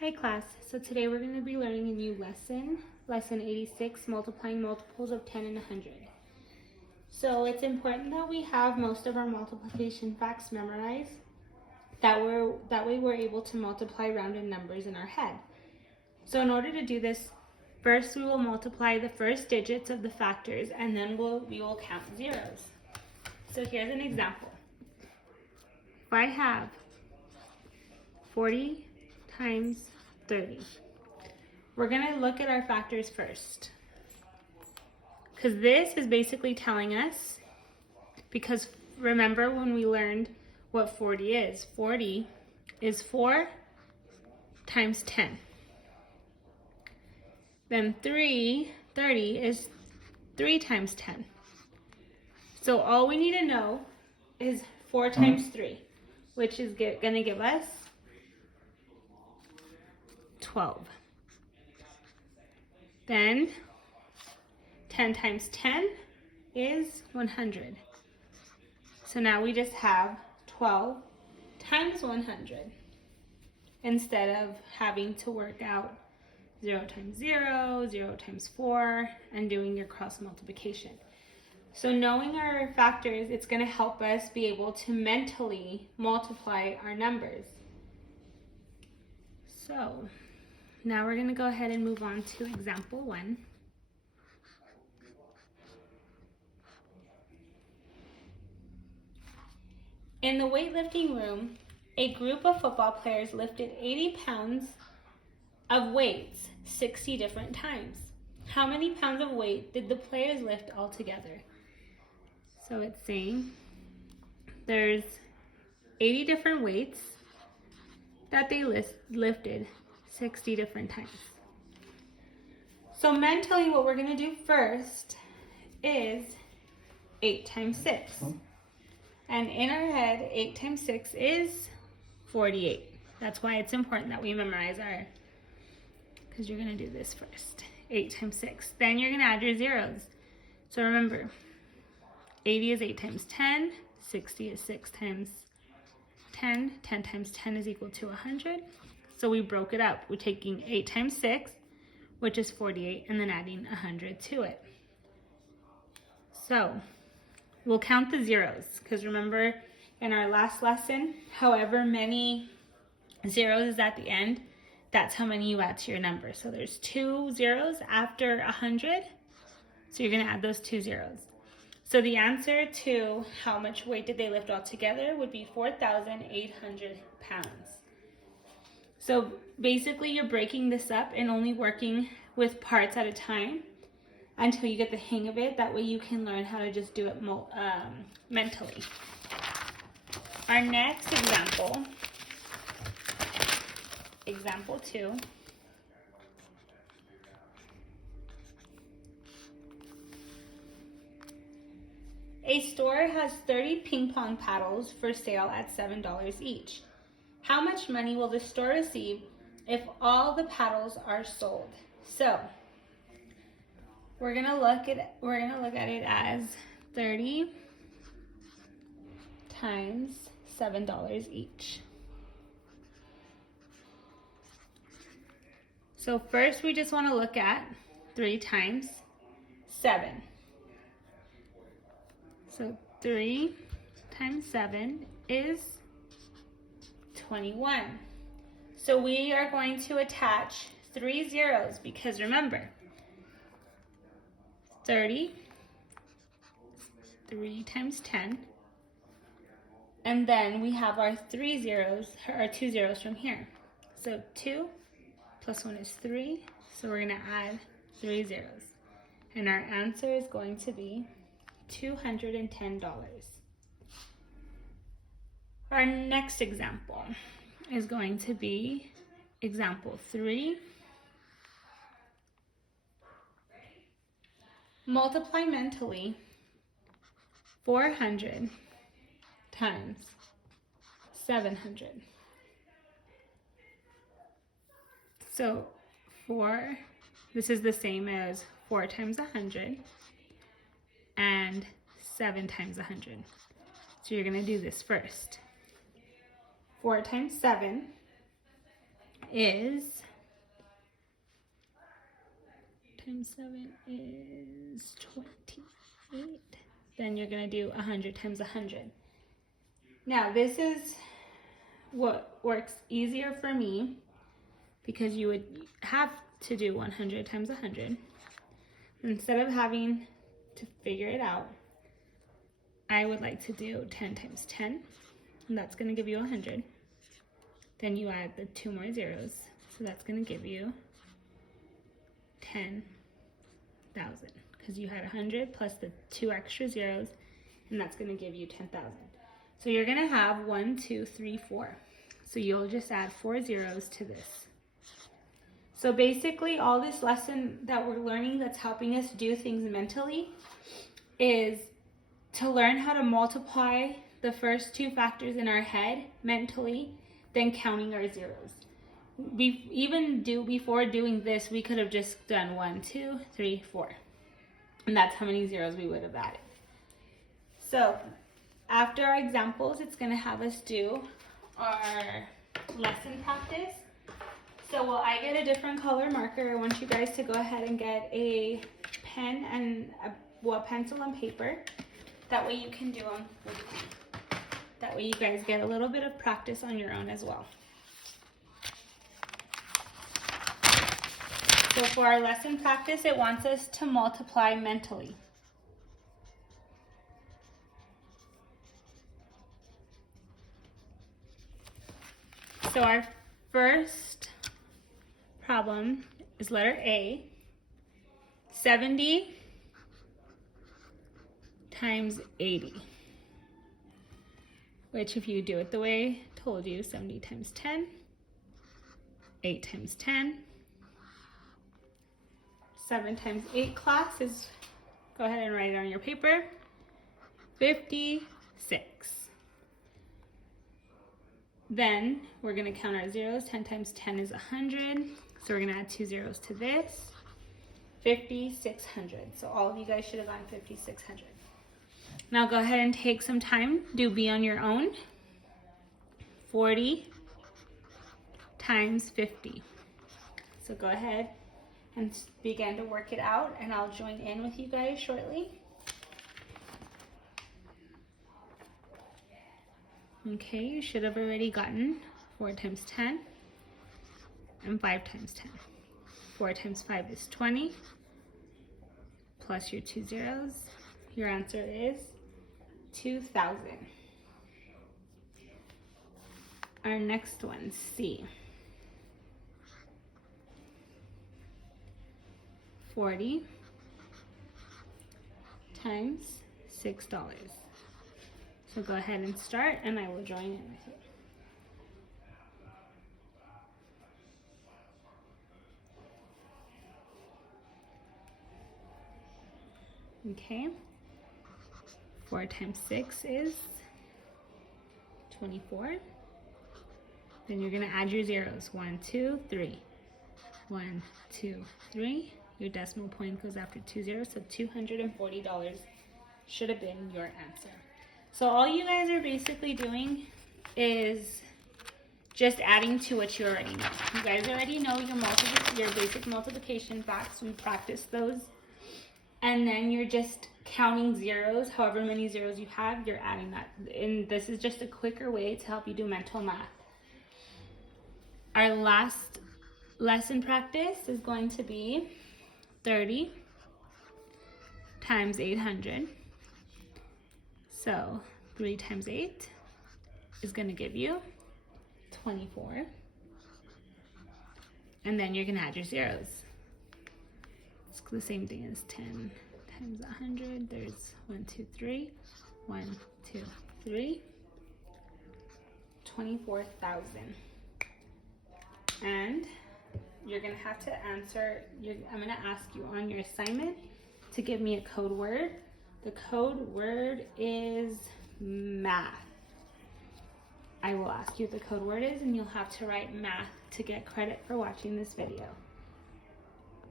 Hi class, so today we're going to be learning a new lesson 86, multiplying multiples of 10 and 100. So it's important that we have most of our multiplication facts memorized. That way we're able to multiply rounded numbers in our head. So in order to do this, first we will multiply the first digits of the factors and then we will count zeros. So here's an example. If I have 40 times 30. We're going to look at our factors first, because this is basically telling us, because remember when we learned what 40 is? 40 is 4 times 10. Then 30 is 3 times 10. So all we need to know is 4 times 3, which is going to give us 12. Then 10 times 10 is 100. So now we just have 12 times 100 instead of having to work out 0 times 0, 0 times 4, and doing your cross multiplication. So knowing our factors, it's going to help us be able to mentally multiply our numbers. So now we're going to go ahead and move on to example 1. In the weightlifting room, a group of football players lifted 80 pounds of weights 60 different times. How many pounds of weight did the players lift altogether? So it's saying there's 80 different weights that they lifted 60 different times. So mentally what we're going to do first is 8 times 6. And in our head, 8 times 6 is 48. That's why it's important that we memorize because you're going to do this first. 8 times 6. Then you're going to add your zeros. So remember, 80 is 8 times 10. 60 is 6 times 10. 10 times 10 is equal to 100. So we broke it up. We're taking 8 times 6, which is 48, and then adding 100 to it. So we'll count the zeros, because remember in our last lesson, however many zeros is at the end, that's how many you add to your number. So there's 2 zeros after 100, so you're going to add those 2 zeros. So the answer to how much weight did they lift all together would be 4,800 pounds. So basically you're breaking this up and only working with parts at a time until you get the hang of it. That way you can learn how to just do it mentally. Our next example, example 2. A store has 30 ping pong paddles for sale at $7 each. How much money will the store receive if all the paddles are sold? So we're gonna look at it as 30 times $7 each. So first we just want to look at 3 times 7. So 3 times 7 is 21. So we are going to attach 3 zeros, because remember, 30, 3 times 10, and then we have our 3 zeros, or 2 zeros from here. So 2 plus 1 is 3, so we're going to add 3 zeros. And our answer is going to be $210. Our next example is going to be example 3. Multiply mentally 400 times 700. So this is the same as 4 times 100 and 7 times 100. So you're going to do this first. 4 times 7 is, times 7 is 28. Then you're going to do 100 times 100. Now this is what works easier for me, because you would have to do 100 times 100. Instead of having to figure it out, I would like to do 10 times 10, and that's going to give you 100. Then you add the 2 more zeros, so that's going to give you 10,000, because you had 100 plus the 2 extra zeros, and that's going to give you 10,000. So you're going to have 1, 2, 3, 4. So you'll just add 4 zeros to this. So basically all this lesson that we're learning that's helping us do things mentally is to learn how to multiply the first 2 factors in our head mentally, then counting our zeros. Before doing this, we could have just done 1, 2, 3, 4. And that's how many zeros we would have added. So after our examples, it's going to have us do our lesson practice. So while I get a different color marker, I want you guys to go ahead and get a pen and a pencil and paper. That way you can do them with me. That way you guys get a little bit of practice on your own as well. So for our lesson practice, it wants us to multiply mentally. So our first problem is letter A, 70 times 80, which if you do it the way I told you, 70 times 10, 8 times 10, 7 times 8 class is, go ahead and write it on your paper, 56. Then we're going to count our zeros. 10 times 10 is 100. So we're going to add 2 zeros to this. 5,600. So all of you guys should have gone 5,600. Now go ahead and take some time. Do B on your own. 40 times 50. So go ahead and begin to work it out, and I'll join in with you guys shortly. Okay, you should have already gotten 4 times 10 and 5 times 10. 4 times 5 is 20, plus your 2 zeros. Your answer is 2,000. Our next one, C. 40 times $6. So go ahead and start, and I will join in with you. Okay. 4 times 6 is 24. Then you're going to add your zeros. 1, 2, 3. 1, 2, 3. Your decimal point goes after 2 zeros, so $240 should have been your answer. So all you guys are basically doing is just adding to what you already know. You guys already know your basic multiplication facts. We practiced those. And then you're just counting zeros. However many zeros you have, you're adding that. And this is just a quicker way to help you do mental math. Our last lesson practice is going to be 30 times 800. So 3 times 8 is going to give you 24. And then you're going to add your zeros. It's the same thing as 10 times 100. There's 1, 2, 3. 1, 2, 3. 24,000. And you're going to have to answer, I'm going to ask you on your assignment to give me a code word. The code word is math. I will ask you what the code word is, and you'll have to write math to get credit for watching this video.